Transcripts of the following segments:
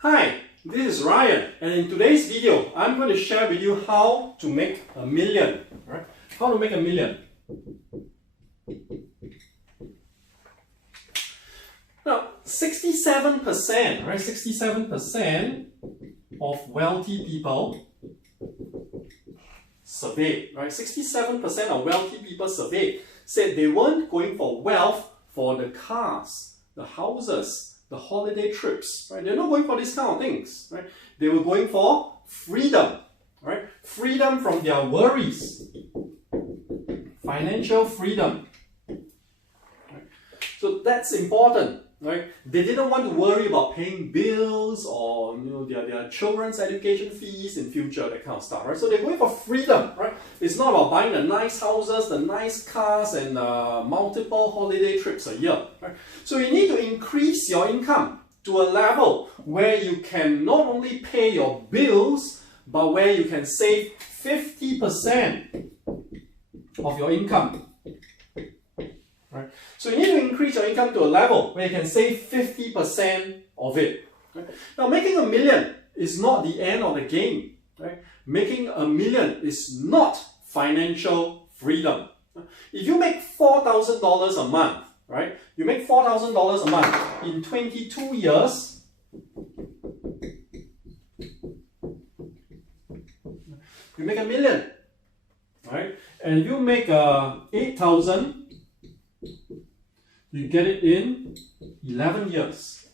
Hi, this is Ryan, and in today's video, I'm going to share with you how to make a million. Right? How to make a million. Now, 67%, right? 67% of wealthy people surveyed, right? 67% of wealthy people surveyed said they weren't going for wealth for the cars, the houses, the holiday trips, right? They're not going for these kind of things, right? They were going for freedom, right? Freedom from their worries, financial freedom. Right? So that's important, right? They didn't want to worry about paying bills or their children's education fees in future, that kind of stuff, right? So they're going for freedom, right? It's not about buying the nice houses, the nice cars, and multiple holiday trips a year, right? So you need to increase your income to a level where you can not only pay your bills, but where you can save 50% of your income. Right? So you need to increase your income to a level where you can save 50% of it. Right? Now, making a million is not the end of the game. Right? Making a million is not financial freedom. If you make $4,000 a month, right? You make $4,000 a month in 22 years. You make a million, right? And if you make 8,000, you get it in 11 years.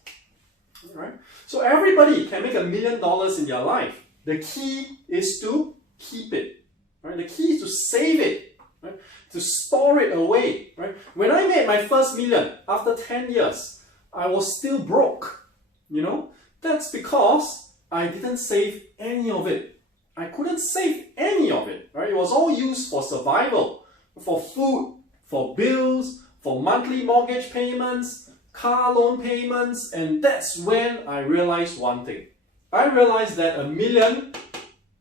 Right? So everybody can make $1 million in their life. The key is to keep it. Right? The key is to save it. Right? To store it away. Right? When I made my first million after 10 years, I was still broke. That's because I didn't save any of it. I couldn't save any of it. Right? It was all used for survival, for food, for bills, for monthly mortgage payments, car loan payments, and that's when I realized one thing. I realized that $1 million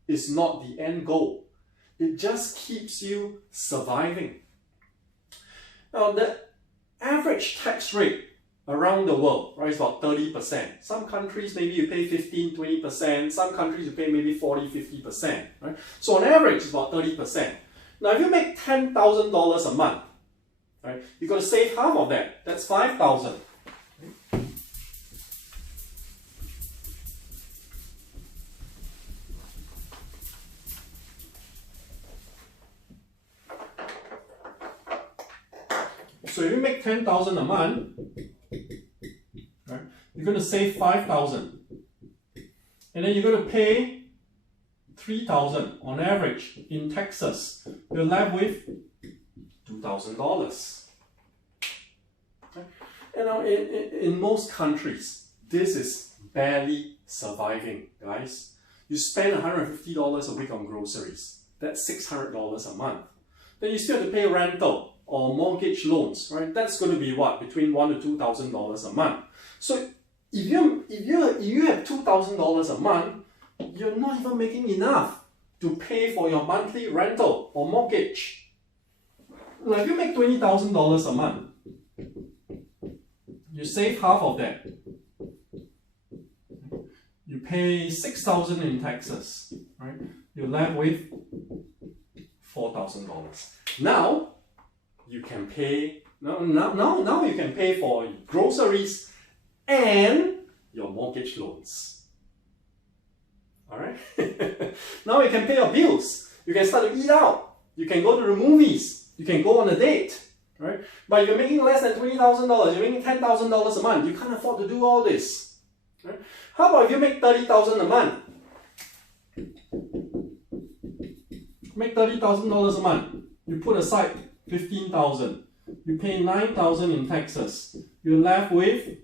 is not the end goal. It just keeps you surviving. Now, the average tax rate around the world, right, is about 30%. Some countries, maybe you pay 15, 20%. Some countries, you pay maybe 40, 50%. Right? So on average, it's about 30%. Now, if you make $10,000 a month, right, you've got to save half of that. That's $5,000. So if you make $10,000 a month, right, you're going to save $5,000. And then you're going to pay $3,000 on average in taxes. You're left with $2,000. In most countries, this is barely surviving, guys. You spend $150 a week on groceries. That's $600 a month. Then you still have to pay rental or mortgage loans, right? That's going to be what? Between $1,000 to $2,000 a month. So if you have $2,000 a month, you're not even making enough to pay for your monthly rental or mortgage. Now, if you make $20,000 a month, you save half of that. You pay $6,000 in taxes, right? You're left with $4,000. Now you can pay. Now you can pay for groceries and your mortgage loans. All right. Now you can pay your bills. You can start to eat out. You can go to the movies. You can go on a date. Right? But if you're making less than $20,000, you're making $10,000 a month, you can't afford to do all this. Right? How about if you make $30,000 a month? Make $30,000 a month. You put aside $15,000. You pay $9,000 in taxes. You're left with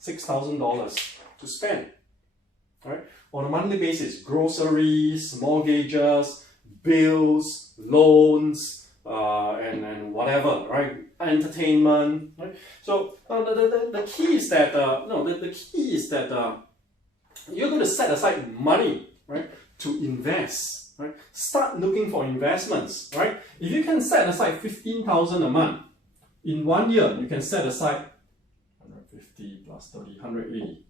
$6,000 to spend. Right? On a monthly basis, groceries, mortgages, bills, loans, and whatever, right? Entertainment, right? So the key is that the key is that you're going to set aside money, right, to invest, right? Start looking for investments, right? If you can set aside $15,000 a month, in 1 year you can set aside 150 plus 30, 180.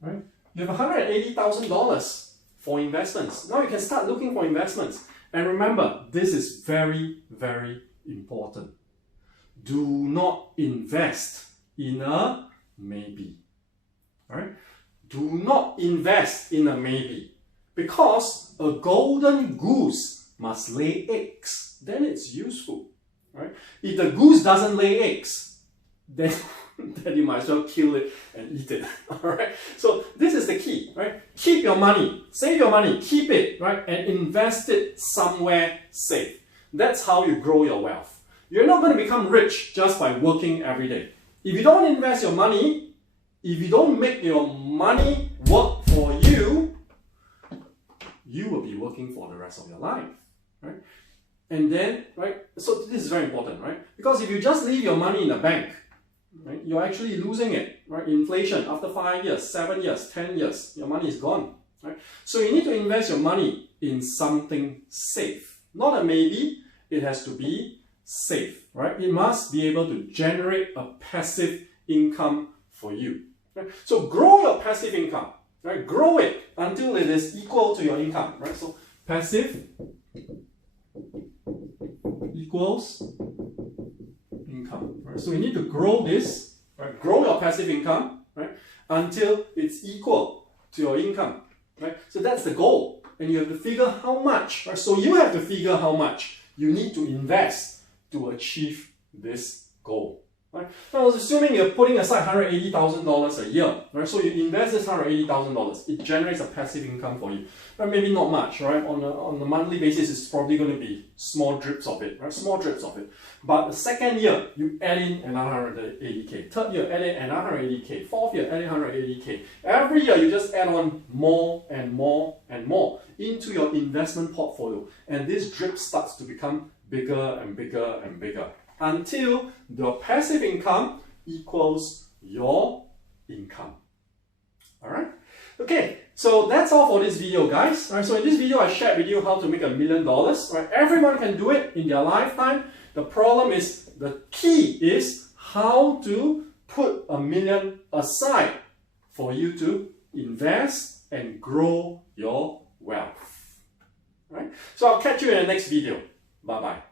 right? You have $180,000 for investments. Now you can start looking for investments. And remember, this is very, very important. Do not invest in a maybe. Right? Do not invest in a maybe. Because a golden goose must lay eggs. Then it's useful. Right? If the goose doesn't lay eggs, then you might as well kill it and eat it. Alright? So this is the key, right? Keep your money, save your money, keep it, right? And invest it somewhere safe. That's how you grow your wealth. You're not going to become rich just by working every day. If you don't invest your money, if you don't make your money work for you, you will be working for the rest of your life, right? And then, right, so this is very important, right? Because if you just leave your money in the bank, right, you're actually losing it, right? Inflation, after 5 years, 7 years, 10 years, your money is gone, right? So you need to invest your money in something safe. Not a maybe, it has to be safe, right? It must be able to generate a passive income for you. Right? So grow your passive income, right? Grow it until it is equal to your income, right? So passive equals income, right? So you need to grow this, right? Grow your passive income, right? Until it's equal to your income, right? So that's the goal, and you have to figure how much, right? So you have to figure how much you need to invest to achieve this goal, right? Now, I was assuming you're putting aside $180,000 a year, right? So you invest this $180,000, it generates a passive income for you, but maybe not much, right? On a monthly basis, it's probably going to be small drips of it, right? Small drips of it. But the second year, you add in another 180K. Third year, add in another 180K. Fourth year, add in 180K. Every year, you just add on more and more and more into your investment portfolio, and this drip starts to become bigger and bigger and bigger, until the passive income equals your income. Alright? Okay, so that's all for this video, guys. Alright, so in this video, I shared with you how to make $1 million. Right? Everyone can do it in their lifetime. The problem is, the key is how to put $1 million aside for you to invest and grow your wealth. Right? So I'll catch you in the next video. Bye-bye.